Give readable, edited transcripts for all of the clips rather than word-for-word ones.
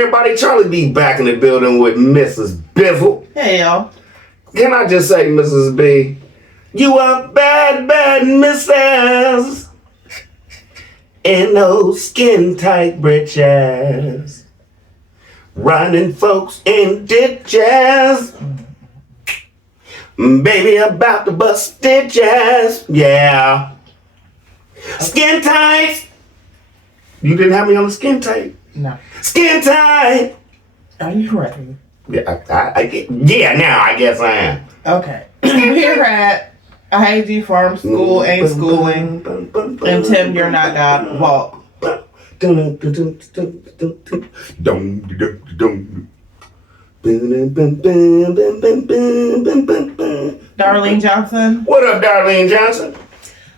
everybody? Charlie B back in the building with Mrs. Bizzle. Hey, y'all. Can I just say, Mrs. B, you are bad, bad missus in those skin-tight britches, running folks in ditches, baby about to bust stitches, yeah. Skin tight. You didn't have me on the skin tight. No. Skin tight. Are you ready? Yeah, now I guess I am. Okay. We're at IAG Farm School Ain't Schooling. And Tim, You're Not God. Vault. Darlene Johnson. What up, Darlene Johnson?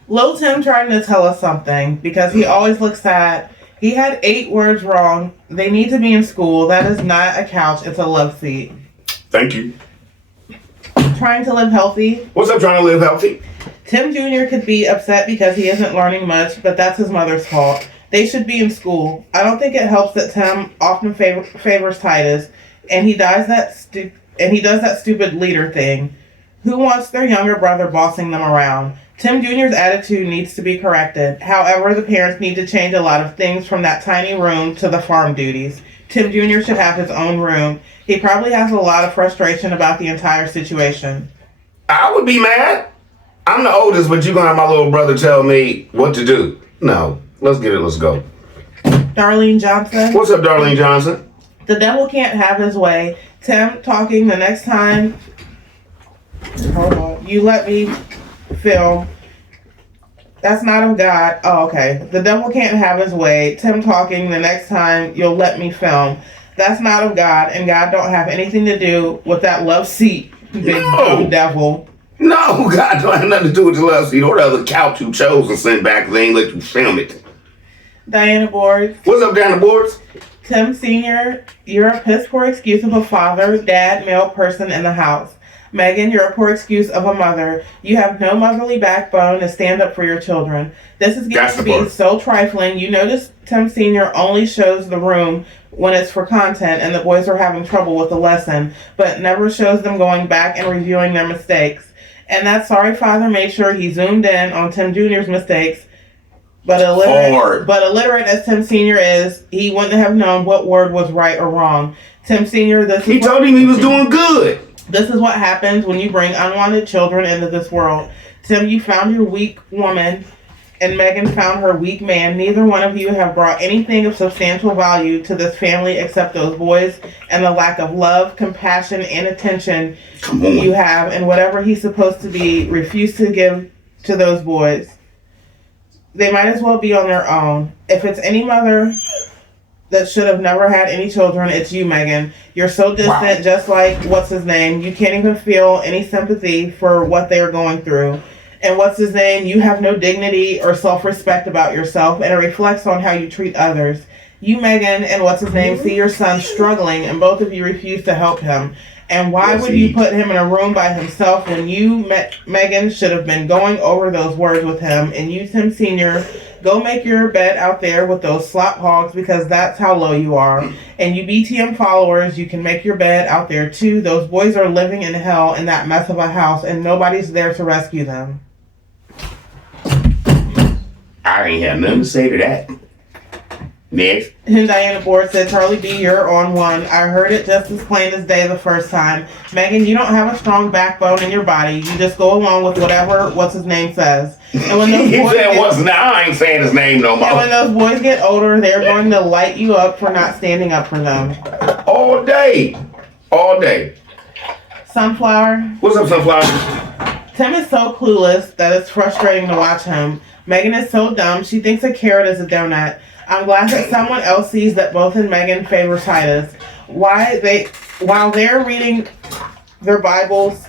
Lil Tim trying to tell us something because he always looks sad. He had 8 words wrong. They need to be in school. That is not a couch. It's a love seat. Thank you. Trying to live healthy. What's up, trying to live healthy? Tim Jr. could be upset because he isn't learning much, but that's his mother's fault. They should be in school. I don't think it helps that Tim often favors Titus, and he does that stupid leader thing. Who wants their younger brother bossing them around? Tim Jr.'s attitude needs to be corrected. However, the parents need to change a lot of things from that tiny room to the farm duties. Tim Jr. should have his own room. He probably has a lot of frustration about the entire situation. I would be mad. I'm the oldest, but you're going to have my little brother tell me what to do. No. Let's get it. Let's go. Darlene Johnson. What's up, Darlene Johnson? The devil can't have his way. Tim talking the next time. Hold on. You let me film. That's not of God. Oh, okay. The devil can't have his way. Tim talking the next time you'll let me film. That's not of God, and God don't have anything to do with that love seat, big dumb devil. No, God don't have nothing to do with the love seat or the other couch you chose and sent back because they ain't let you film it. Diana Boards. What's up, Diana Boards? Tim Sr., you're a piss poor excuse of a father, dad, male person in the house. Megan, you're a poor excuse of a mother. You have no motherly backbone to stand up for your children. This is getting to be so trifling. You notice Tim Sr. only shows the room when it's for content and the boys are having trouble with the lesson, but never shows them going back and reviewing their mistakes. And that sorry father made sure he zoomed in on Tim Jr.'s mistakes, but illiterate as Tim Sr. is, he wouldn't have known what word was right or wrong. Tim Sr., he told him he was doing good. This is what happens when you bring unwanted children into this world. Tim, you found your weak woman, and Megan found her weak man. Neither one of you have brought anything of substantial value to this family except those boys and the lack of love, compassion, and attention you have, and whatever he's supposed to be, refuse to give to those boys. They might as well be on their own. If it's any mother that should have never had any children, it's you, Megan. You're so distant, just like, what's his name? You can't even feel any sympathy for what they are going through. And what's his name? You have no dignity or self-respect about yourself, and it reflects on how you treat others. You, Megan, and what's his name, see your son struggling, and both of you refuse to help him. And why would you put him in a room by himself when you, Megan, should have been going over those words with him? And you, Tim Sr., go make your bed out there with those slop hogs because that's how low you are. And you BTM followers, you can make your bed out there too. Those boys are living in hell in that mess of a house and nobody's there to rescue them. I ain't have nothing to say to that. Next. And Diana Board said, Charlie B, you're on one. I heard it just as plain as day the first time. Megan, you don't have a strong backbone in your body. You just go along with whatever what's his name says. And when those boys I ain't saying his name no more. And when those boys get older, they're going to light you up for not standing up for them. All day. All day. Sunflower. What's up, Sunflower? Tim is so clueless that it's frustrating to watch him. Megan is so dumb. She thinks a carrot is a donut. I'm glad that someone else sees that both and Megan favor Titus. While they're reading their Bibles,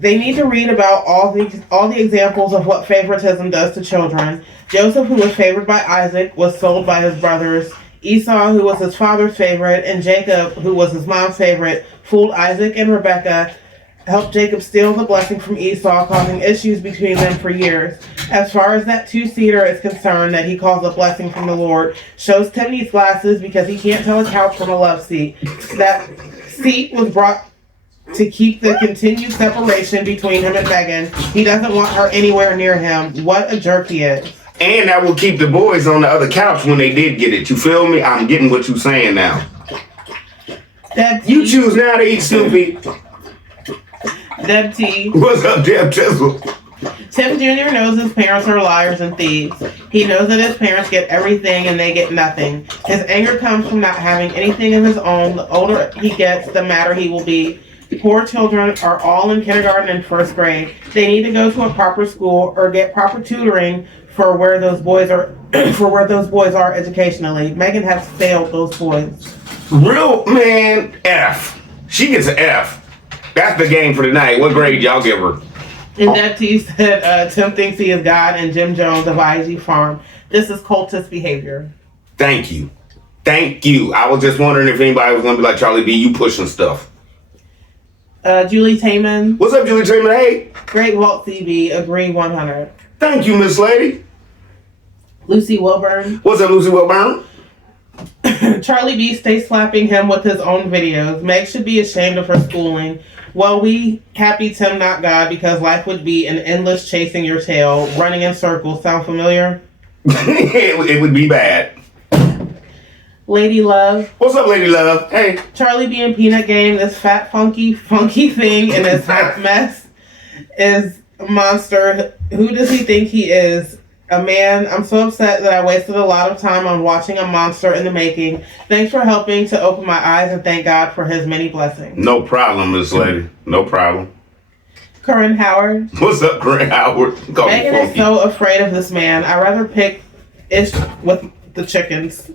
they need to read about all the examples of what favoritism does to children. Joseph, who was favored by Isaac, was sold by his brothers. Esau, who was his father's favorite, and Jacob, who was his mom's favorite, fooled Isaac and Rebekah helped Jacob steal the blessing from Esau, causing issues between them for years. As far as that two-seater is concerned that he calls a blessing from the Lord, shows Tim needs glasses because he can't tell a couch from a love seat. That seat was brought to keep the continued separation between him and Megan. He doesn't want her anywhere near him. What a jerk he is. And that will keep the boys on the other couch when they did get it. You feel me? I'm getting what you're saying now. You choose now to eat Snoopy. Deb T. What's up, Deb Chisel? Tim Jr. knows his parents are liars and thieves. He knows that his parents get everything and they get nothing. His anger comes from not having anything of his own. The older he gets, the madder he will be. Poor children are all in kindergarten and first grade. They need to go to a proper school or get proper tutoring for where those boys are educationally. Megan has failed those boys. Real man, F. She gets an F. That's the game for tonight. What grade y'all give her? And Deb T said Tim thinks he is God and Jim Jones of IG Farm. This is cultist behavior. Thank you. Thank you. I was just wondering if anybody was going to be like, Charlie B, you pushing stuff. Julie Taman. What's up, Julie Taman? Hey. Great Walt CB. Agree 100. Thank you, Miss Lady. Lucy Wilburn. What's up, Lucy Wilburn? Charlie B stays slapping him with his own videos. Meg should be ashamed of her schooling. Well, we happy Tim not God because life would be an endless chasing your tail, running in circles. Sound familiar? It would be bad. Lady Love. What's up, Lady Love? Hey. Charlie B and Peanut Game, this fat, funky thing in this hot mess is a monster. Who does he think he is? A man. I'm so upset that I wasted a lot of time on watching a monster in the making. Thanks for helping to open my eyes and thank God for his many blessings. No problem, Miss Lady. No problem. Corinne Howard. What's up, Corinne Howard? Megan is so afraid of this man. I'd rather pick Ish with the chickens.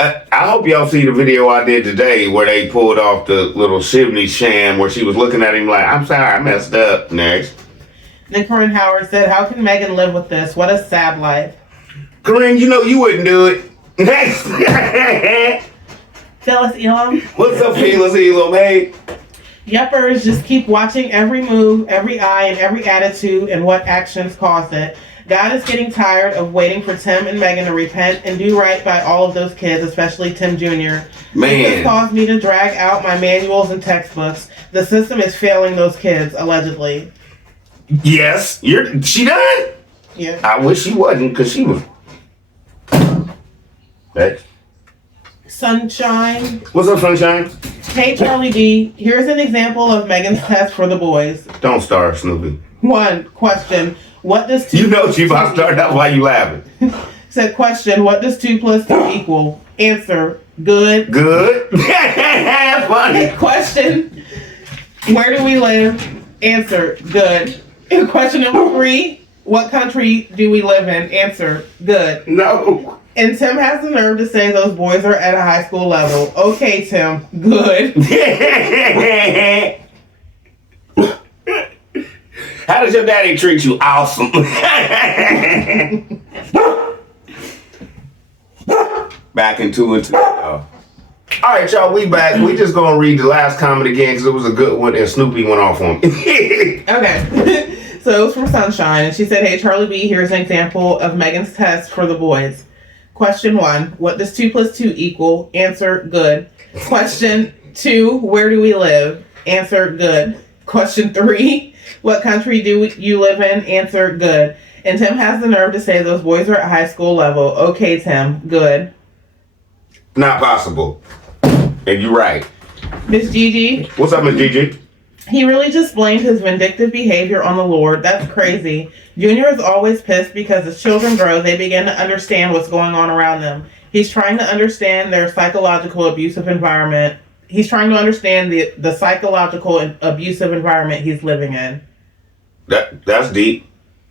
I hope y'all see the video I did today where they pulled off the little Shivney sham where she was looking at him like, I'm sorry, I messed up. Next. Then Corinne Howard said, how can Megan live with this? What a sad life. Corinne, you know you wouldn't do it. Next. Phyllis Elam. What's up, Phyllis Elam? Hey. Yuppers just keep watching every move, every eye, and every attitude and what actions caused it. God is getting tired of waiting for Tim and Megan to repent and do right by all of those kids, especially Tim Jr. Man. This has caused me to drag out my manuals and textbooks. The system is failing those kids, allegedly. Yes. She done? Yeah. I wish she wasn't, because she was. Next. Sunshine. What's up, Sunshine? Hey, Charlie D. Here's an example of Megan's test for the boys. Don't start, Snoopy. 1. Question. What does 2 You know she about to start. That's why you laughing. Said question. What does 2 plus 2 equal? Answer. Good. Good. Funny. Question. Where do we live? Answer. Good. Question number 3. What country do we live in? Answer. Good. No. And Tim has the nerve to say those boys are at a high school level. Okay, Tim. Good. How does your daddy treat you? Awesome. Back in 2 and 2. All right, y'all, we back. We just gonna read the last comment again because it was a good one and Snoopy went off on me. Okay. So it was from Sunshine, and she said, hey, Charlie B, here's an example of Megan's test for the boys. Question 1, what does 2 plus 2 equal? Answer, good. Question 2, where do we live? Answer, good. Question 3, what country do you live in? Answer, good. And Tim has the nerve to say those boys are at high school level. Okay, Tim, good. Not possible. And you're right. Miss Gigi. What's up, Miss Gigi? He really just blamed his vindictive behavior on the Lord. That's crazy. Junior is always pissed because as children grow, they begin to understand what's going on around them. He's trying to understand their psychological abusive environment. He's trying to understand the psychological and abusive environment he's living in. That's deep.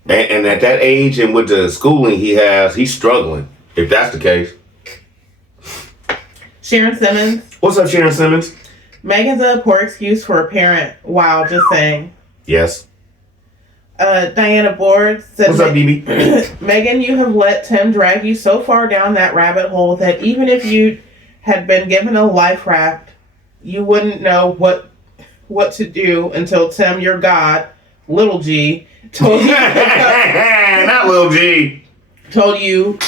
And at that age and with the schooling he has, he's struggling, if that's the case. Sharon Simmons. What's up, Sharon Simmons? Megan's a poor excuse for a parent. Wow, just saying. Yes. Diana Board said, what's up, BB? Megan, you have let Tim drag you so far down that rabbit hole that even if you had been given a life raft, you wouldn't know what what to do until Tim, your God, little G, told you Not little G. told you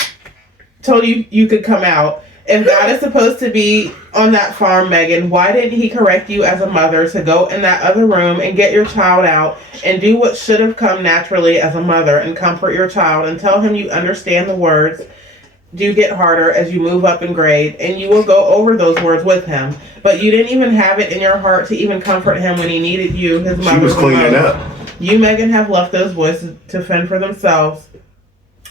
you could come out. If God is supposed to be on that farm, Megan, why didn't he correct you as a mother to go in that other room and get your child out and do what should have come naturally as a mother and comfort your child and tell him you understand the words do get harder as you move up in grade and you will go over those words with him. But you didn't even have it in your heart to even comfort him when he needed you, his mother. She was cleaning up. You, Megan, have left those boys to fend for themselves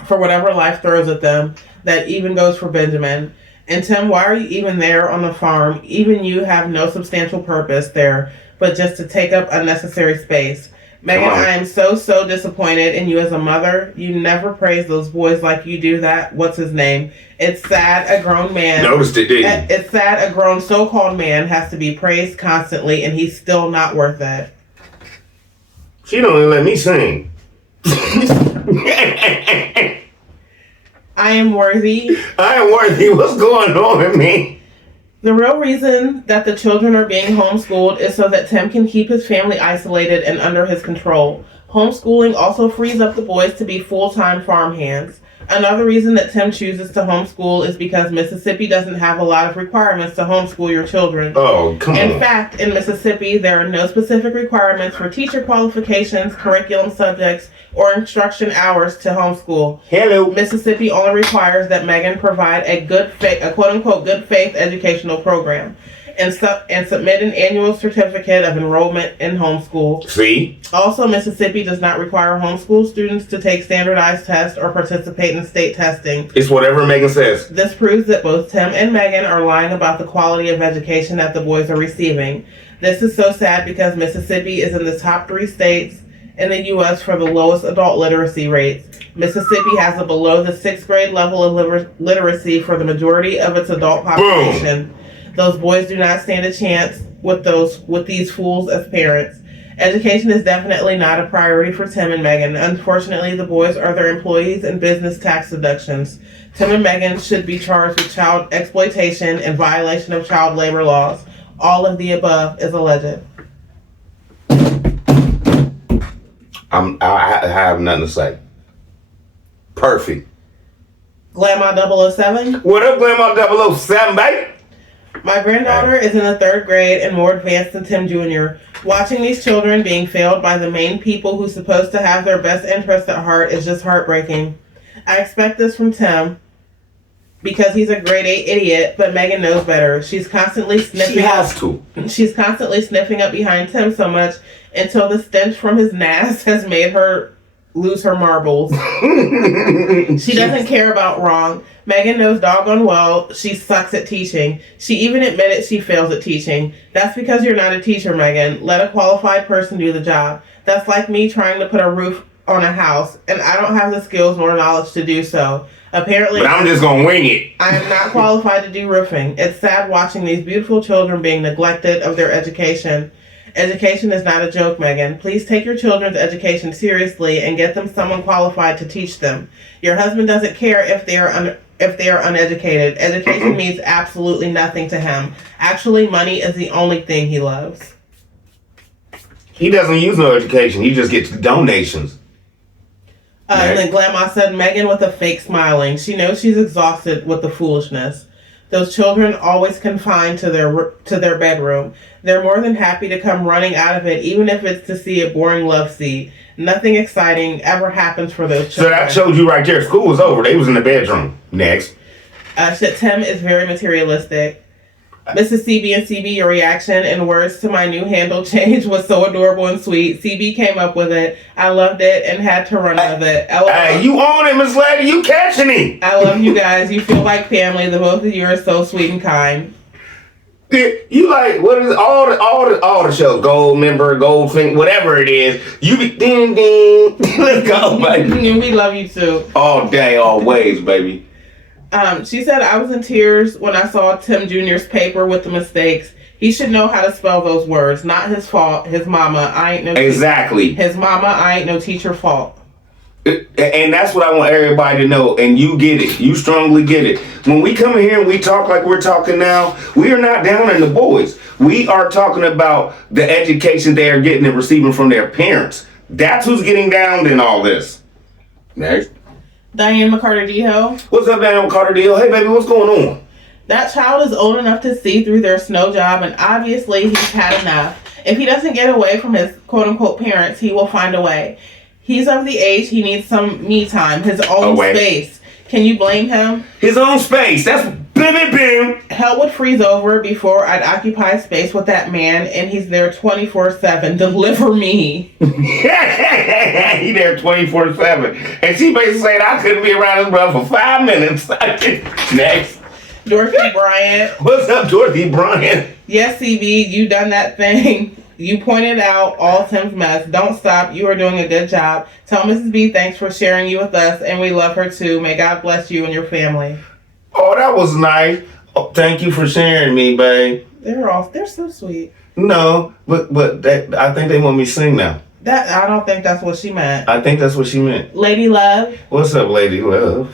for whatever life throws at them. That even goes for Benjamin. And Tim, why are you even there on the farm? Even you have no substantial purpose there, but just to take up unnecessary space. Megan, I am so disappointed in you as a mother. You never praise those boys like you do that. What's his name? It's sad a grown man. Noticed it, didn't you? It's sad a grown so-called man has to be praised constantly, and he's still not worth it. She don't even let me sing. I am worthy. I am worthy. What's going on with me? The real reason that the children are being homeschooled is so that Tim can keep his family isolated and under his control. Homeschooling also frees up the boys to be full-time farm hands. Another reason that Tim chooses to homeschool is because Mississippi doesn't have a lot of requirements to homeschool your children. Oh, come on. In fact, in Mississippi, there are no specific requirements for teacher qualifications, curriculum subjects, or instruction hours to homeschool. Hello. Mississippi only requires that Megan provide a quote-unquote good faith educational program and submit an annual certificate of enrollment in homeschool. See? Also, Mississippi does not require homeschool students to take standardized tests or participate in state testing. It's whatever Megan says. This proves that both Tim and Megan are lying about the quality of education that the boys are receiving. This is so sad because Mississippi is in the top 3 states in the U.S. for the lowest adult literacy rates. Mississippi has a below the 6th grade level of literacy for the majority of its adult population. Boom. Those boys do not stand a chance with these fools as parents. Education is definitely not a priority for Tim and Megan. Unfortunately, the boys are their employees and business tax deductions. Tim and Megan should be charged with child exploitation and violation of child labor laws. All of the above is alleged. I have nothing to say. Perfect. Grandma 007? What up, Grandma 007, baby? My granddaughter is in the 3rd grade and more advanced than Tim Jr. Watching these children being failed by the main people who's supposed to have their best interest at heart is just heartbreaking. I expect this from Tim because he's a grade 8 idiot, but Megan knows better. She's constantly sniffing. She has to. She's constantly sniffing up behind Tim so much until the stench from his nass has made her lose her marbles. She doesn't care about wrong. Megan knows doggone well she sucks at teaching. She even admitted she fails at teaching. That's because you're not a teacher, Megan. Let a qualified person do the job. That's like me trying to put a roof on a house, and I don't have the skills nor knowledge to do so. Apparently, but I'm just gonna wing it. I am not qualified to do roofing. It's sad watching these beautiful children being neglected of their education. Education is not a joke, Megan. Please take your children's education seriously and get them someone qualified to teach them. Your husband doesn't care if they are uneducated. Education means absolutely nothing to him. Actually, money is the only thing he loves. He doesn't use no education. He just gets donations. And then Grandma said, Megan with a fake smiling. She knows she's exhausted with the foolishness. Those children always confined to their bedroom. They're more than happy to come running out of it, even if it's to see a boring love scene. Nothing exciting ever happens for those children. So that showed you right there. School was over. They was in the bedroom. Next. Tim is very materialistic. Mrs. CB and CB, your reaction and words to my new handle change was so adorable and sweet. CB came up with it. I loved it and had to run with it. Hey, you own it, Miss Lady. You catching it. I love you guys. You feel like family. The both of you are so sweet and kind. You like, what is it? all the shows, Gold Member, Goldfinger, whatever it is. You be ding ding. Let's go, baby. We love you too. All day, always, baby. She said, I was in tears when I saw Tim Jr.'s paper with the mistakes. He should know how to spell those words. Not his fault. His mama. I ain't no Exactly. His mama. I ain't no teacher fault. And that's what I want everybody to know. And you get it. You strongly get it. When we come in here and we talk like we're talking now, we are not down on the boys. We are talking about the education they are getting and receiving from their parents. That's who's getting down in all this. Next. Diane McCarter-Deho. What's up, Diane McCarter-Deho? Hey, baby, what's going on? That child is old enough to see through their snow job, and obviously he's had enough. If he doesn't get away from his quote-unquote parents, he will find a way. He's of the age he needs some me time, his own space. Can you blame him? His own space. That's bim. Hell would freeze over before I'd occupy space with that man, and he's there 24/7. Deliver me. He there 24/7. And she basically said I couldn't be around his brother for 5 minutes. Next. Dorothy Bryant. What's up, Dorothy Bryant? Yes, CB, you done that thing. You pointed out all Tim's mess. Don't stop. You are doing a good job. Tell Mrs. B thanks for sharing you with us, and we love her too. May God bless you and your family. Oh, that was nice. Oh, thank you for sharing me, babe. They're so sweet. No, but I think they want me to sing now. I don't think that's what she meant. I think that's what she meant. Lady Love. What's up, Lady Love?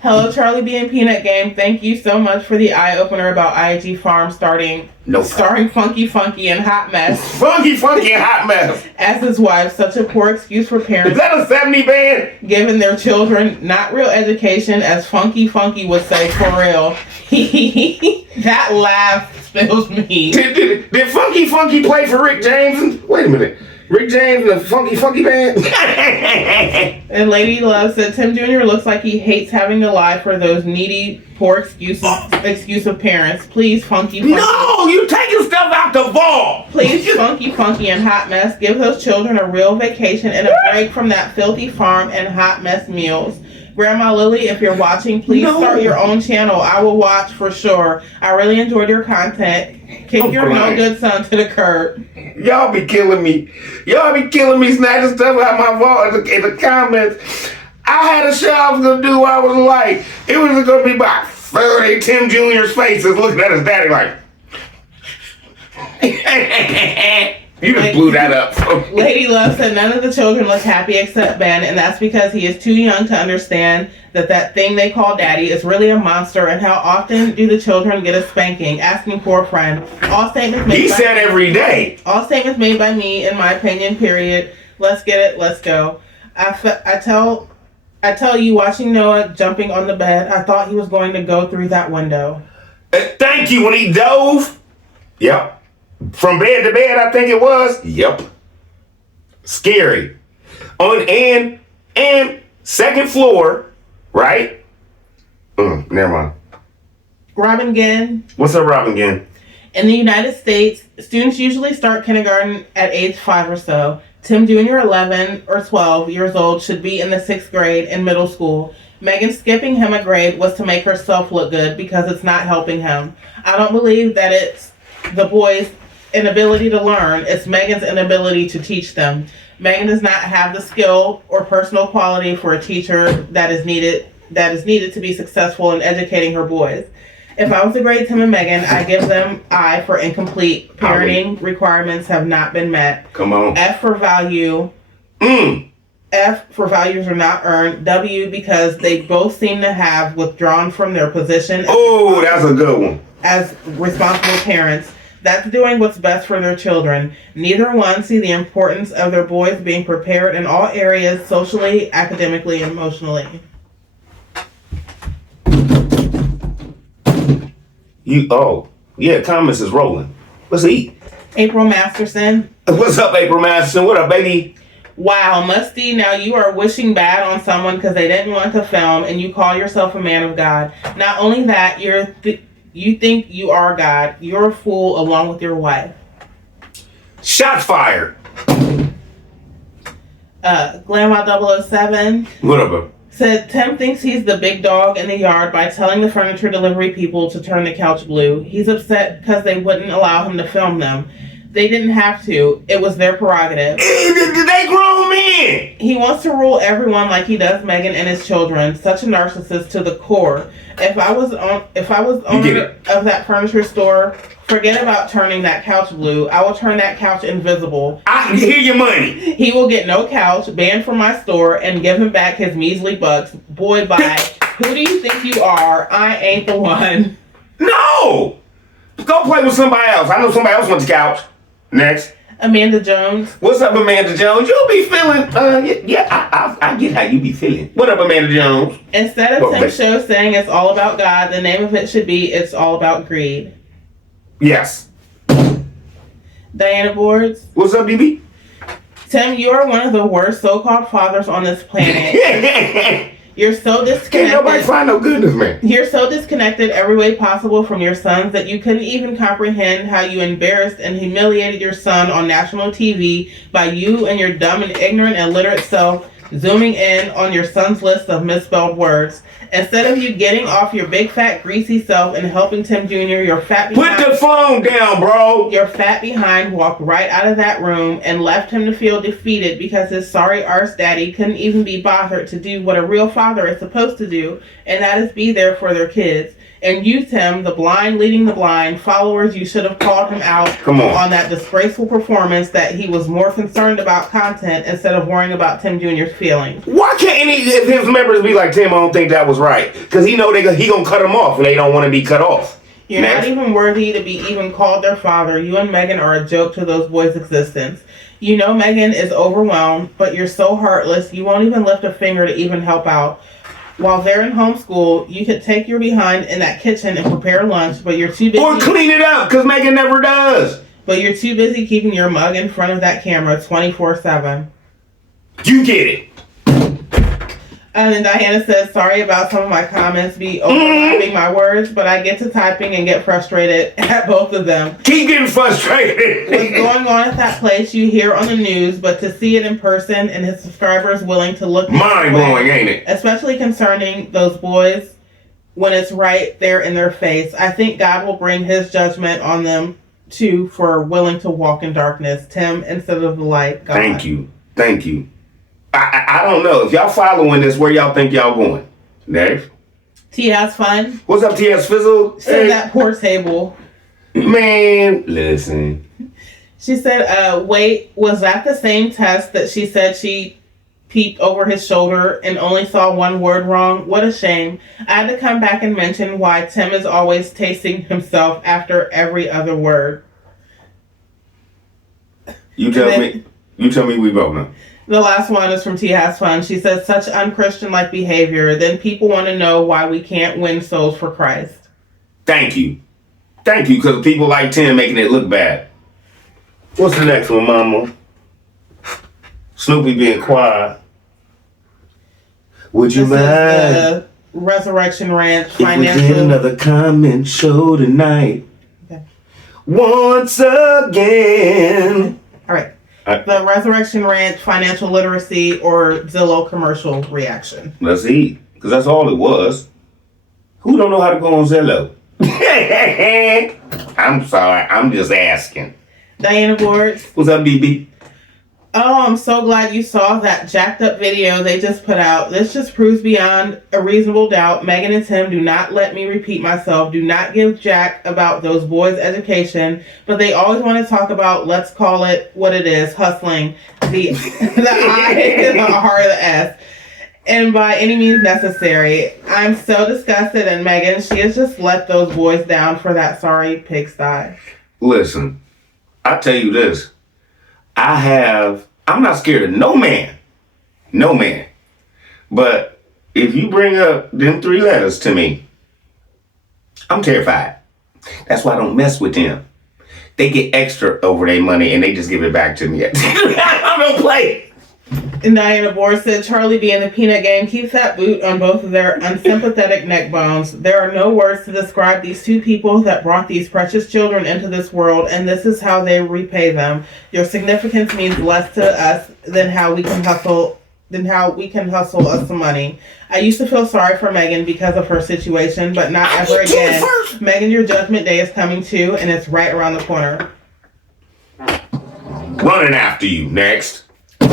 Hello, Charlie B and Peanut Game. Thank you so much for the eye-opener about IG Farm starring Funky and Hot Mess. Funky and Hot Mess. As his wife, such a poor excuse for parents. Is that a 70 band? Giving their children not real education, as Funky would say, for real. That laugh spills me. Did Funky play for Rick James? Wait a minute. Rick James and the Funky band? And Lady Love said, Tim Jr. looks like he hates having to lie for those needy, poor exclusive parents. Please, Funky. No, you taking stuff out the vault. Please, Funky and Hot Mess, give those children a real vacation and a break from that filthy farm and hot mess meals. Grandma Lily, if you're watching, please start your own channel. I will watch for sure. I really enjoyed your content. Kick your no good son to the curb. Y'all be killing me. Snatching stuff out my vault in the comments. I had a show I was going to do where I was like, it was going to be about 30 Tim Jr.'s faces looking at his daddy like, you just blew that up. Lady Love said none of the children look happy except Ben, and that's because he is too young to understand that thing they call daddy is really a monster. And how often do the children get a spanking? Asking for a friend. All statements made. He said every day. All statements made by me, in my opinion. Period. Let's get it. Let's go. I tell you, watching Noah jumping on the bed, I thought he was going to go through that window. Thank you. When he dove. Yep. From bed to bed, I think it was. Yep. Scary. And second floor, right? Never mind. Robin Ginn. What's up, Robin Ginn? In the United States, students usually start kindergarten at age 5 or so. Tim Jr., 11 or 12 years old, should be in the 6th grade in middle school. Megan skipping him a grade was to make herself look good because it's not helping him. I don't believe that it's the boys' inability to learn, it's Megan's inability to teach them. Megan does not have the skill or personal quality for a teacher that is needed to be successful in educating her boys. If I was to grade Tim and Megan, I give them I for incomplete. Parenting requirements have not been met. Come on. F for value. F for values are not earned. W because they both seem to have withdrawn from their position. Oh, that's a good one. As responsible parents. That's doing what's best for their children. Neither one see the importance of their boys being prepared in all areas, socially, academically, and emotionally. Comments is rolling. Let's eat. April Masterson. What's up, April Masterson? What up, baby? Wow, Musty, now you are wishing bad on someone because they didn't want to film, and you call yourself a man of God. Not only that, you think you are God. You're a fool along with your wife. Shots fired. Glamma 007. What up, bro? Said Tim thinks he's the big dog in the yard by telling the furniture delivery people to turn the couch blue. He's upset because they wouldn't allow him to film them. They didn't have to. It was their prerogative. They grown men. He wants to rule everyone like he does Megan and his children. Such a narcissist to the core. If I was owner of that furniture store Forget about turning that couch blue. I will turn that couch invisible. I hear your money. He will get no couch, banned from my store, and give him back his measly bucks. Boy, bye. Who do you think you are? I ain't the one. No! Go play with somebody else. I know somebody else wants the couch. Next. Amanda Jones. What's up, Amanda Jones? You'll be feeling, I get how you be feeling. What up, Amanda Jones? Instead of Tim's show saying it's all about God, the name of it should be It's All About Greed. Yes. Diana Boards. What's up, BB? Tim, you are one of the worst so-called fathers on this planet. You're so disconnected. Can't nobody find no goodness, man. You're so disconnected every way possible from your sons that you couldn't even comprehend how you embarrassed and humiliated your son on national TV by you and your dumb and ignorant and illiterate self zooming in on your son's list of misspelled words. Instead of you getting off your big fat greasy self and helping Tim Jr., your fat behind, put the phone down, bro. Your fat behind walked right out of that room and left him to feel defeated because his sorry arse daddy couldn't even be bothered to do what a real father is supposed to do, and that is be there for their kids. And you, Tim, the blind leading the blind, followers, you should have called him out on that disgraceful performance that he was more concerned about content instead of worrying about Tim Jr.'s feelings. Why can't any of his members be like, Tim, I don't think that was right? Because he know he gonna cut them off and they don't want to be cut off. You're not even worthy to be even called their father. You and Megan are a joke to those boys' existence. You know Megan is overwhelmed, but you're so heartless, you won't even lift a finger to even help out. While they're in homeschool, you could take your behind in that kitchen and prepare lunch, but you're too busy. Or clean it up, because Megan never does. But you're too busy keeping your mug in front of that camera 24/7. You get it. And then Diana says, sorry about some of my comments be overlapping my words, but I get to typing and get frustrated at both of them. Keep getting frustrated. What's going on at that place you hear on the news, but to see it in person and his subscribers willing to look mind-blowing, ain't it? Especially concerning those boys when it's right there in their face. I think God will bring his judgment on them too for willing to walk in darkness. Tim, instead of the light, God. Thank you. Thank you. I don't know. If y'all following this, where y'all think y'all going? Dave? T has fun. What's up, T.S. Fizzle? Said that poor table. Man, listen. She said, wait, was that the same test that she said she peeped over his shoulder and only saw one word wrong? What a shame. I had to come back and mention why Tim is always tasting himself after every other word. You tell me we both know. The last one is from T Has Fun. She says, such unchristian-like behavior. Then people want to know why we can't win souls for Christ. Thank you. Thank you, because people like Tim making it look bad. What's the next one, Mama? Snoopy being quiet. Would you mind? The Resurrection Ranch financial. If we get another comment show tonight. Okay. Once again. All right. The Resurrection Ranch financial literacy or Zillow commercial reaction. Let's see, because that's all it was. Who don't know how to go on Zillow? I'm sorry, I'm just asking. Diana Boards. What's up, BB? Oh, I'm so glad you saw that jacked up video they just put out. This just proves beyond a reasonable doubt. Megan and Tim, do not let me repeat myself. Do not give jack about those boys' education. But they always want to talk about, let's call it what it is, hustling. The I and the R and the S. And by any means necessary. I'm so disgusted. And Megan, she has just let those boys down for that sorry pigsty. Listen, I tell you this. I'm not scared of no man. No man. But if you bring up them 3 letters to me, I'm terrified. That's why I don't mess with them. They get extra over their money and they just give it back to me. I don't play. And Diana Bohr said, Charlie B in the peanut game keeps that boot on both of their unsympathetic neck bones. There are no words to describe these 2 people that brought these precious children into this world, and this is how they repay them. Your significance means less to us than how we can hustle us some money. I used to feel sorry for Megan because of her situation, but not ever again. Megan, your judgment day is coming too, and it's right around the corner. Running after you. Next.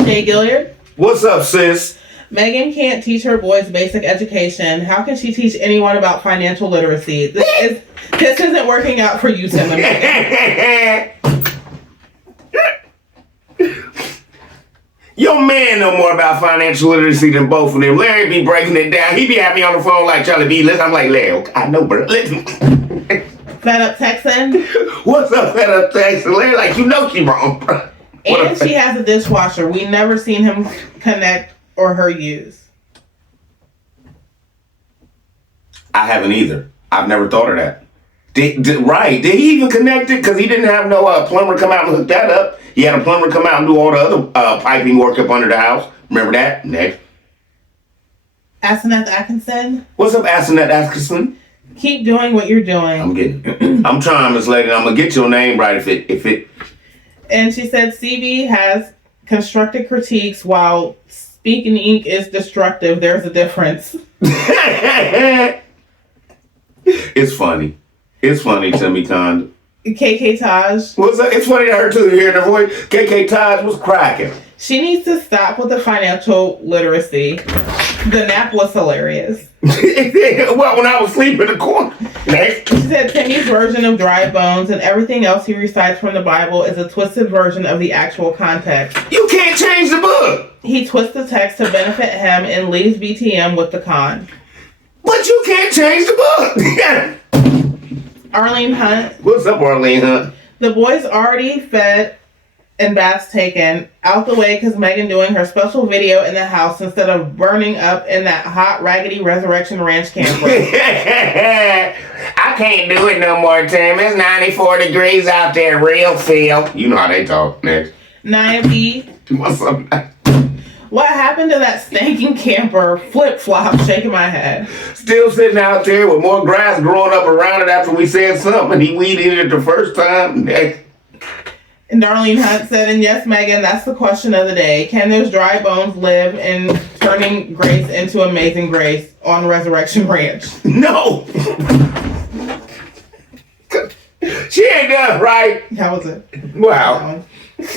Jay Gilliard. What's up, sis? Megan can't teach her boys basic education. How can she teach anyone about financial literacy? This isn't working out for you, Tim and Megan. Your man know more about financial literacy than both of them. Larry be breaking it down. He be having me on the phone like Charlie B. Listen, I'm like, Larry, okay, I know, bro. Listen. Fed up Texan. What's up, fed up Texan? Larry, like, you know she wrong, bro. And she has a dishwasher we never seen him connect or her use. I haven't either. I've never thought of that. Did he even connect it? Because he didn't have no plumber come out and hook that up. He had a plumber come out and do all the other piping work up under the house. Remember that? Next. Asenath Atkinson. What's up, Asenath Atkinson? Keep doing what you're doing. I'm trying, Miss Lady. I'm gonna get your name right if it. And she said CB has constructive critiques while speaking ink is destructive. There's a difference. It's funny. It's funny to me, Conda. KK Taj. What's up? It's funny to her too, hearing her voice. KK Taj was cracking. She needs to stop with the financial literacy. The nap was hilarious. Well, when I was sleeping in the corner. Next. She said Timmy's version of dry bones and everything else he recites from the Bible is a twisted version of the actual context. You can't change the book. He twists the text to benefit him and leaves BTM with the con. But you can't change the book. Arlene Hunt. What's up, Arlene Hunt? The boys already fed and baths taken out the way because Megan doing her special video in the house instead of burning up in that hot, raggedy Resurrection Ranch camper. I can't do it no more, Tim. It's 94 degrees out there, real feel. You know how they talk. Next. Nia P. What's up? What happened to that stinking camper? Flip-flop, shaking my head. Still sitting out there with more grass growing up around it after we said something and he weeded it the first time. Next. And Darlene Hunt said, and yes, Megan, that's the question of the day. Can those dry bones live in turning grace into amazing grace on Resurrection Ranch? No. She ain't done right. How was it? Wow.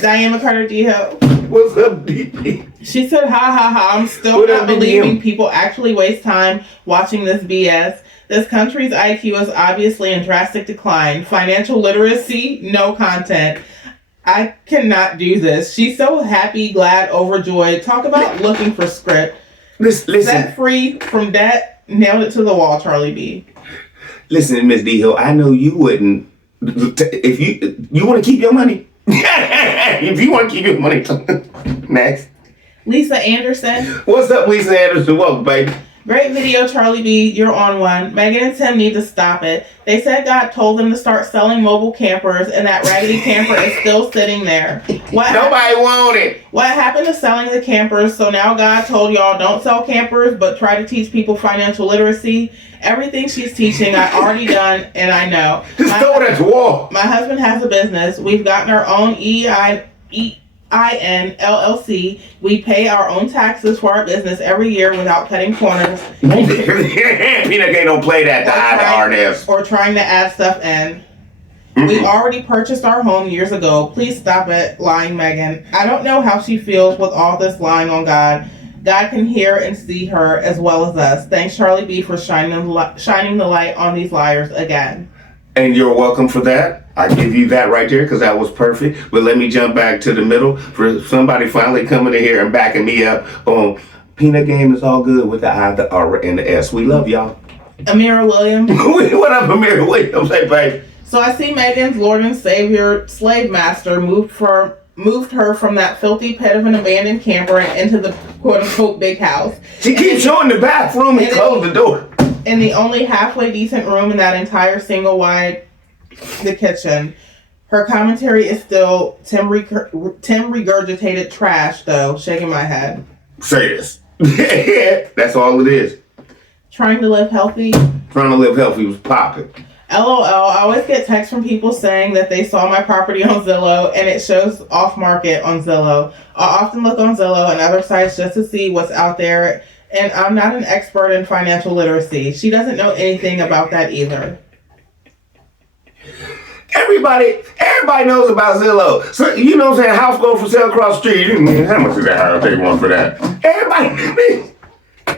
Diana Carter D-Ho. What's up, DP? She said, ha ha ha, I'm still not believing people actually waste time watching this BS. This country's IQ is obviously in drastic decline. Financial literacy, no content. I cannot do this. She's so happy, glad, overjoyed. Talk about looking for script. Listen. Set free from debt, nailed it to the wall, Charlie B. Listen, Miss D-Hill, I know you wouldn't. If you want to keep your money. If you want to keep your money. Next. Lisa Anderson. What's up, Lisa Anderson? Welcome, baby. Great video, Charlie B. You're on one. Megan and Tim need to stop it. They said God told them to start selling mobile campers, and that raggedy camper is still sitting there. Nobody want it. What happened to selling the campers? So now God told y'all don't sell campers, but try to teach people financial literacy. Everything she's teaching, I already done, and I know. Just throw it at the wall. My husband has a business. We've gotten our own EIN LLC. We pay our own taxes for our business every year without cutting corners. Peanut Gay don't play that to IRS. Or trying to add stuff in. We already purchased our home years ago. Please stop it, lying Megan. I don't know how she feels with all this lying on God. God can hear and see her as well as us. Thanks, Charlie B, for shining the light on these liars again. And you're welcome for that. I give you that right there because that was perfect. But let me jump back to the middle for somebody finally coming in here and backing me up on Peanut Game is all good with the I, the R, and the S. We love y'all. Amira Williams. What up, Amira Williams? Hey, babe. So I see Megan's Lord and Savior slave master moved her from that filthy pit of an abandoned camper into the quote-unquote big house. She keeps showing the bathroom and closed the door. In the only halfway decent room in that entire single wide, the kitchen. Her commentary is still Tim regurgitated trash, though, shaking my head. Say this. That's all it is. Trying to live healthy. Trying to live healthy was popping. LOL, I always get texts from people saying that they saw my property on Zillow and it shows off market on Zillow. I often look on Zillow and other sites just to see what's out there, and I'm not an expert in financial literacy. She doesn't know anything about that either. Everybody knows about Zillow. So you know what I'm saying? House go for sale across the street. How much is that house they want for that? Everybody,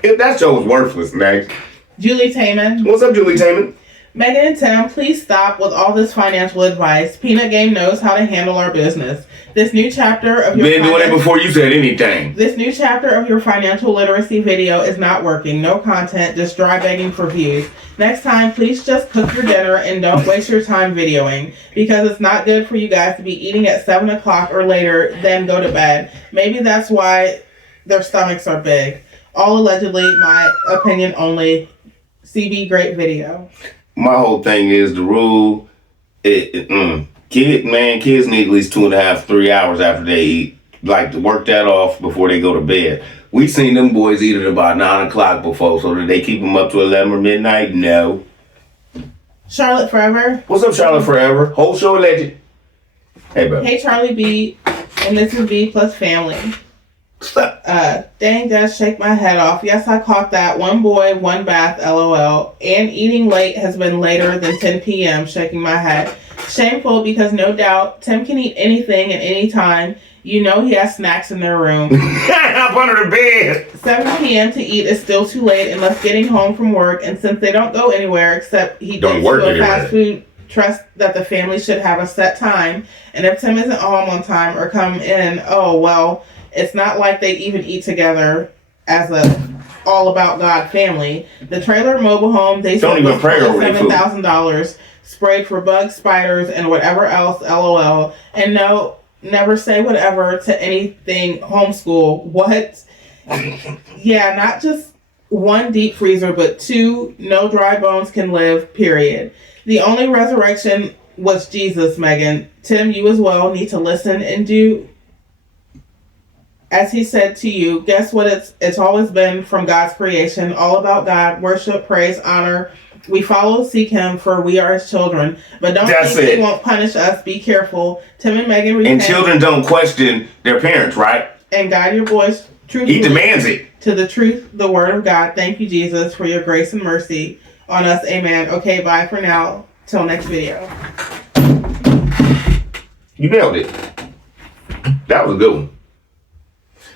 if that show was worthless, next. Julie Taman. What's up, Julie Taman? Megan and Tim, please stop with all this financial advice. Peanut Game knows how to handle our business. This new chapter of your Been doing it before you said anything. This new chapter of your financial literacy video is not working. No content, just dry begging for views. Next time, please just cook your dinner and don't waste your time videoing, because it's not good for you guys to be eating at 7 o'clock or later, then go to bed. Maybe that's why their stomachs are big. All allegedly, my opinion only. CB, great video. My whole thing is the rule. Kids need at least 2.5, 3 hours after they eat. Like to work that off before they go to bed. We seen them boys eat at about 9 o'clock before, so that they keep them up to 11 or midnight. No. Charlotte Forever. What's up, Charlotte Forever? Whole show legend. Hey, bro. Hey, Charlie B. And this is B plus family. Stop. Dang, does shake my head off. Yes, I caught that. One boy, one bath, LOL. And eating late has been later than 10 p.m. Shaking my head. Shameful, because no doubt Tim can eat anything at any time. You know he has snacks in their room. Up under the bed. 7 p.m. to eat is still too late unless getting home from work. And since they don't go anywhere except he don't goes work to a anywhere. fast food, trust that the family should have a set time. And if Tim isn't home on time or come in, oh well. It's not like they even eat together as a all about God family. The trailer mobile home they don't said even was pray over their food. $7,000, sprayed for bugs, spiders, and whatever else. LOL. And no, never say whatever to anything homeschool. What? Yeah, not just one deep freezer, but 2. No dry bones can live. Period. The only resurrection was Jesus, Megan. Tim, you as well need to listen and do as he said to you. Guess what? It's always been from God's creation, all about God, worship, praise, honor. We follow, seek him, for we are his children. But don't think he won't punish us. Be careful. Tim and Megan repent. And children don't question their parents, right? And guide your boys truthfully. He demands it. To the truth, the word of God. Thank you, Jesus, for your grace and mercy on us. Amen. Okay, bye for now. Till next video. You nailed it. That was a good one.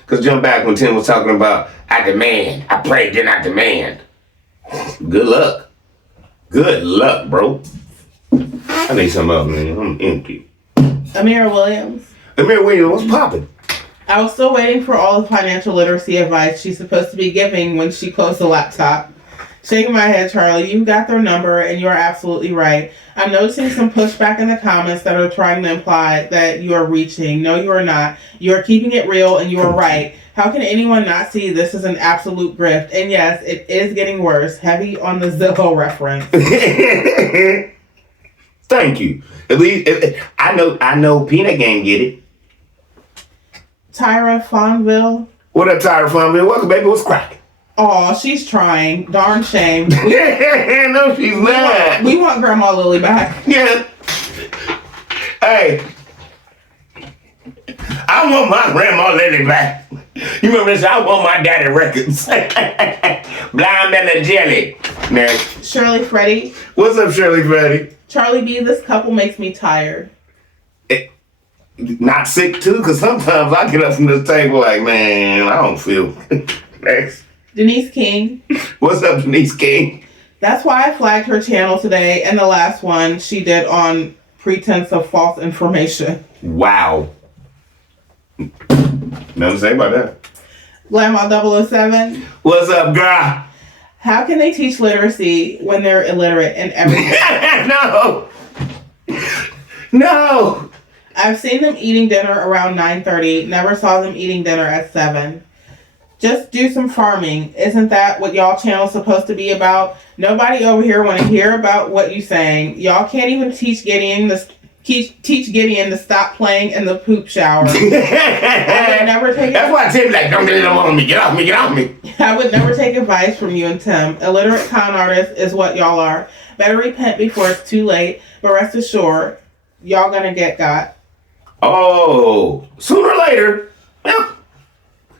Because jump back when Tim was talking about, I demand, I pray, then I demand. Good luck. Good luck, bro. I need some up, man. I'm empty. Amira Williams. Amira Williams, what's popping? I was still waiting for all the financial literacy advice she's supposed to be giving when she closed the laptop. Shaking my head, Charlie, you got their number and you are absolutely right. I'm noticing some pushback in the comments that are trying to imply that you are reaching. No, you are not. You are keeping it real and you are right. How can anyone not see this is an absolute grift? And yes, it is getting worse. Heavy on the Zillow reference. Thank you. At least I know Peanut Game get it. Tyra Fonville. What up, Tyra Fonville? Welcome, baby. What's cracking? Oh, she's trying. Darn shame. No, she's not. We want Grandma Lily back. Yeah. Hey. I want my Grandma Lily back. You remember this? I want my daddy records. Blind Melon Jelly. Next. Shirley Freddy. What's up, Shirley Freddy? Charlie B, this couple makes me tired. Not sick too, because sometimes I get up from this table like, man, I don't feel. Next. Denise King. What's up, Denise King? That's why I flagged her channel today and the last one she did on pretense of false information. Wow. Nothing to say about that. Grandma 007. What's up, girl? How can they teach literacy when they're illiterate in everything? No. No. I've seen them eating dinner around 9:30. Never saw them eating dinner at 7. Just do some farming. Isn't that what y'all channel's supposed to be about? Nobody over here want to hear about what you saying. Y'all can't even teach Gideon to stop playing in the poop shower. I would never take. That's why Tim's like, don't get on me. Get off me. Get off me. I would never take advice from you and Tim. Illiterate con artists is what y'all are. Better repent before it's too late. But rest assured, y'all gonna get got. Oh, sooner or later. Yep.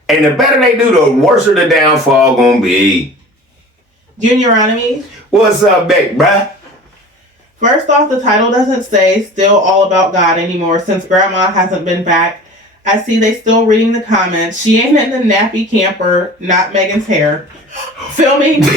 And the better they do, the worse the downfall gonna be. Junior Enemies. What's up, babe, bruh? First off, the title doesn't say Still All About God anymore since Grandma hasn't been back. I see they still reading the comments. She ain't in the nappy camper, not Megan's hair. Filming. I'm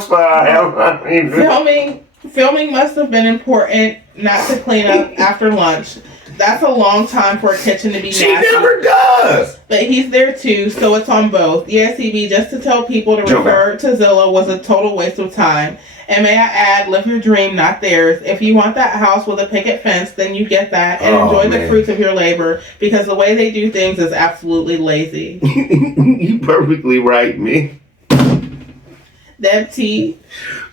sorry. Filming must have been important not to clean up after lunch. That's a long time for a kitchen to be nasty. She never does. But he's there too, so it's on both. Yes, EB, just to tell people to refer to Zillow was a total waste of time. And may I add, live your dream, not theirs. If you want that house with a picket fence, then you get that and enjoy the fruits of your labor, because the way they do things is absolutely lazy. You perfectly right, me. Deb T.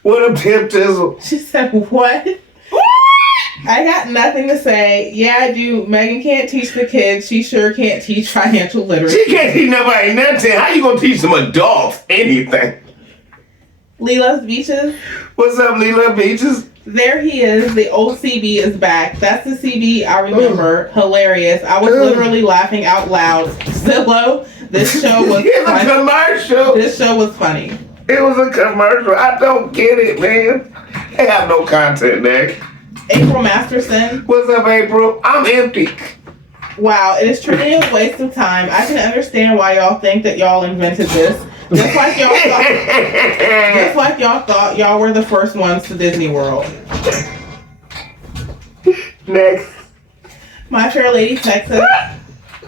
What a pimp tizzle. She said, what? I got nothing to say. Yeah, I do. Megan can't teach the kids. She sure can't teach financial literacy. She can't teach nobody nothing. How you gonna teach some adults anything? Leela's Beaches. What's up, Leela Beaches? There he is. The old CB is back. That's the CB I remember. Hilarious. I was literally laughing out loud. Zillow, this show was It's a commercial. This show was funny. It was a commercial. I don't get it, man. They have no content there. April Masterson. What's up, April? I'm empty. Wow, it is truly a waste of time. I can understand why y'all think that y'all invented this. Just like y'all thought y'all were the first ones to Disney World. Next. My Fair Lady Texas.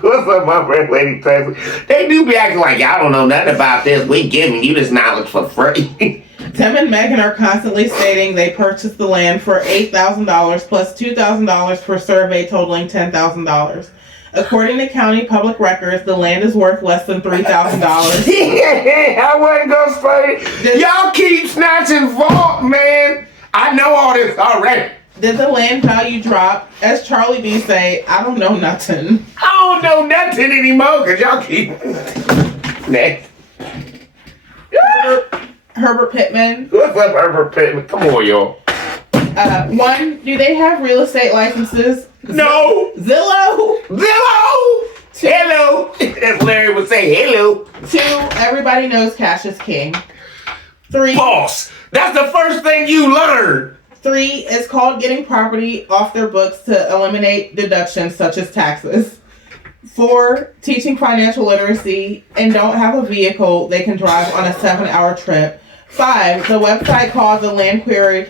What's up, my friend, Lady Texas? They do be acting like y'all don't know nothing about this. We giving you this knowledge for free. Tim and Megan are constantly stating they purchased the land for $8,000 plus $2,000 for survey totaling $10,000. According to county public records, the land is worth less than $3,000. I wasn't gonna say. Y'all keep snatching vault, man. I know all this already. Did the land value drop? As Charlie B say, I don't know nothing. I don't know nothing anymore because y'all keep. Next. Herbert Pittman. What's up, Herbert Pittman? Come on, y'all. One, do they have real estate licenses? No. Zillow. Hello. As Larry would say, hello. 2, everybody knows cash is king. 3. Boss. That's the first thing you learn. 3 is called getting property off their books to eliminate deductions such as taxes. 4, teaching financial literacy and don't have a vehicle they can drive on a 7-hour trip. 5, the website called the Land Query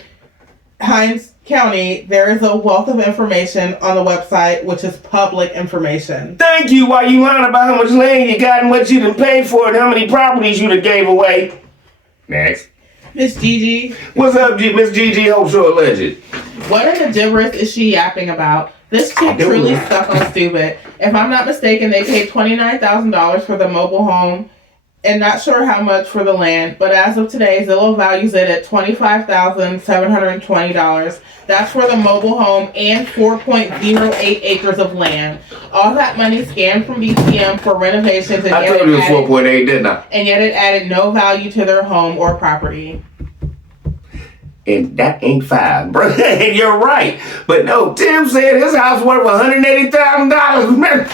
Hinds County. There is a wealth of information on the website, which is public information. Thank you. While you lying about how much land you got and what you done paid for it, how many properties you done gave away. Next. Miss Gigi. What's up, Miss Gigi? Hope so alleged. What in the gibberish is she yapping about? This chick truly stuck on stupid. If I'm not mistaken, they paid $29,000 for the mobile home and not sure how much for the land, but as of today, Zillow values it at $25,720. That's for the mobile home and 4.08 acres of land. All that money scammed from BTM for renovations, and I told you it was 4.8, didn't I? And yet it added no value to their home or property. And that ain't 5, bro. And you're right. But no, Tim said his house worth $180,000. Man,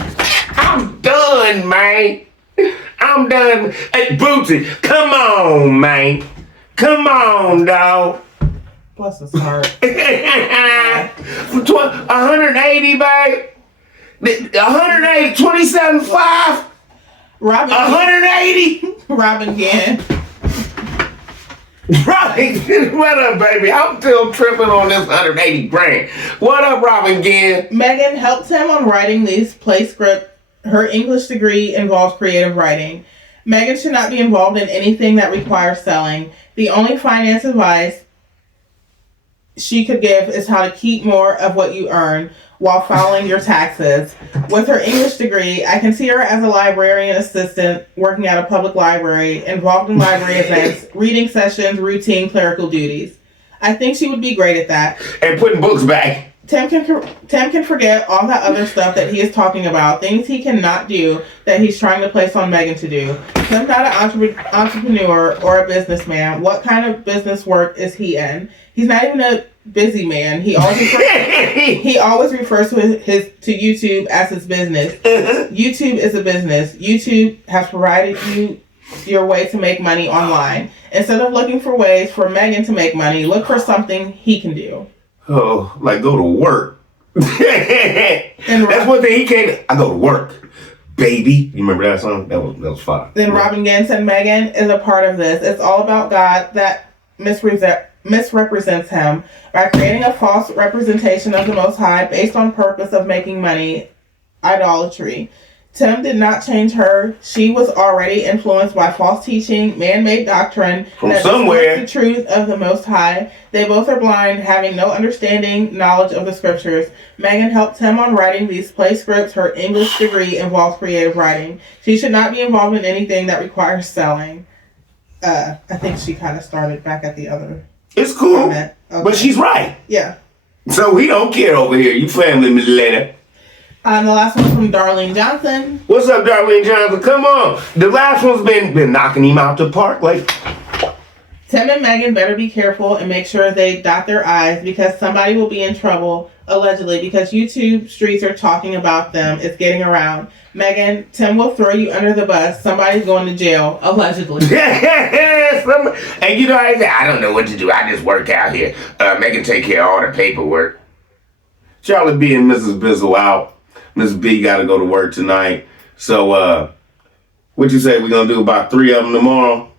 I'm done, man. I'm done. Hey, Bootsy, come on, man. Come on, dog. Bless his heart. 180, babe. 180, 27.5. Robin. 180. Robin Gann. Robin, what up, baby? I'm still tripping on this 180 grand. What up, Robin Gann? Megan helped him on writing these play script. Her English degree involves creative writing. Megan should not be involved in anything that requires selling. The only finance advice she could give is how to keep more of what you earn while filing your taxes. With her English degree, I can see her as a librarian assistant working at a public library, involved in library events, reading sessions, routine clerical duties. I think she would be great at that. And putting books back. Tim can forget all that other stuff that he is talking about, things he cannot do that he's trying to place on Megan to do. Tim's not an entrepreneur or a businessman. What kind of business work is he in? He's not even a busy man. He always refers to YouTube as his business. YouTube is a business. YouTube has provided you your way to make money online. Instead of looking for ways for Megan to make money, look for something he can do. Oh, like go to work. That's one thing he can't. I go to work, baby. You remember that song? That was fire. Then Robin Ginn said Megan is a part of this. It's all about God that misrepresents him by creating a false representation of the Most High based on purpose of making money, idolatry. Tim did not change her. She was already influenced by false teaching, man-made doctrine From that somewhere. distorts the truth of the Most High. They both are blind, having no understanding, knowledge of the scriptures. Megan helped Tim on writing these play scripts. Her English degree involves creative writing. She should not be involved in anything that requires selling. I think she kind of started back at the other. It's cool, comment. Okay. but she's right. Yeah. So we don't care over here. You family, Miss Leda. The last one's from Darlene Johnson. What's up, Darlene Johnson? Come on. The last one's been knocking him out the park. Like, Tim and Megan better be careful and make sure they dot their I's because somebody will be in trouble, allegedly, because YouTube streets are talking about them. It's getting around. Megan, Tim will throw you under the bus. Somebody's going to jail, allegedly. and you know, I don't know what to do. I just work out here. Megan take care of all the paperwork. Charlotte B and Mrs. Bizzle out. Miss B got to go to work tonight. So, what you say? We're going to do about 3 of them tomorrow?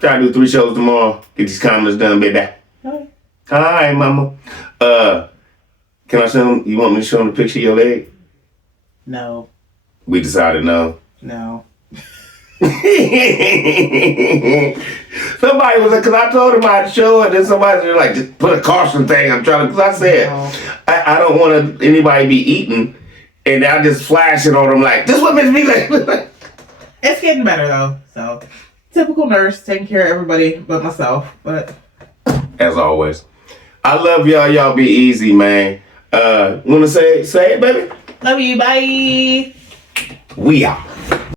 Try to do 3 shows tomorrow. Get these comments done, baby. Okay. All right, mama. Can I show them? You want me to show them the picture of your leg? No. We decided no. No. Somebody was like, because I told him I'd show it, and somebody was like, just put a caution thing. I'm trying to, because I said, No. I don't want anybody to be eating, and I just flash it on them like, this what makes me like. It's getting better, though. So, typical nurse, taking care of everybody but myself. But As always, I love y'all. Y'all be easy, man. Want to say it, baby? love you. Bye. We out.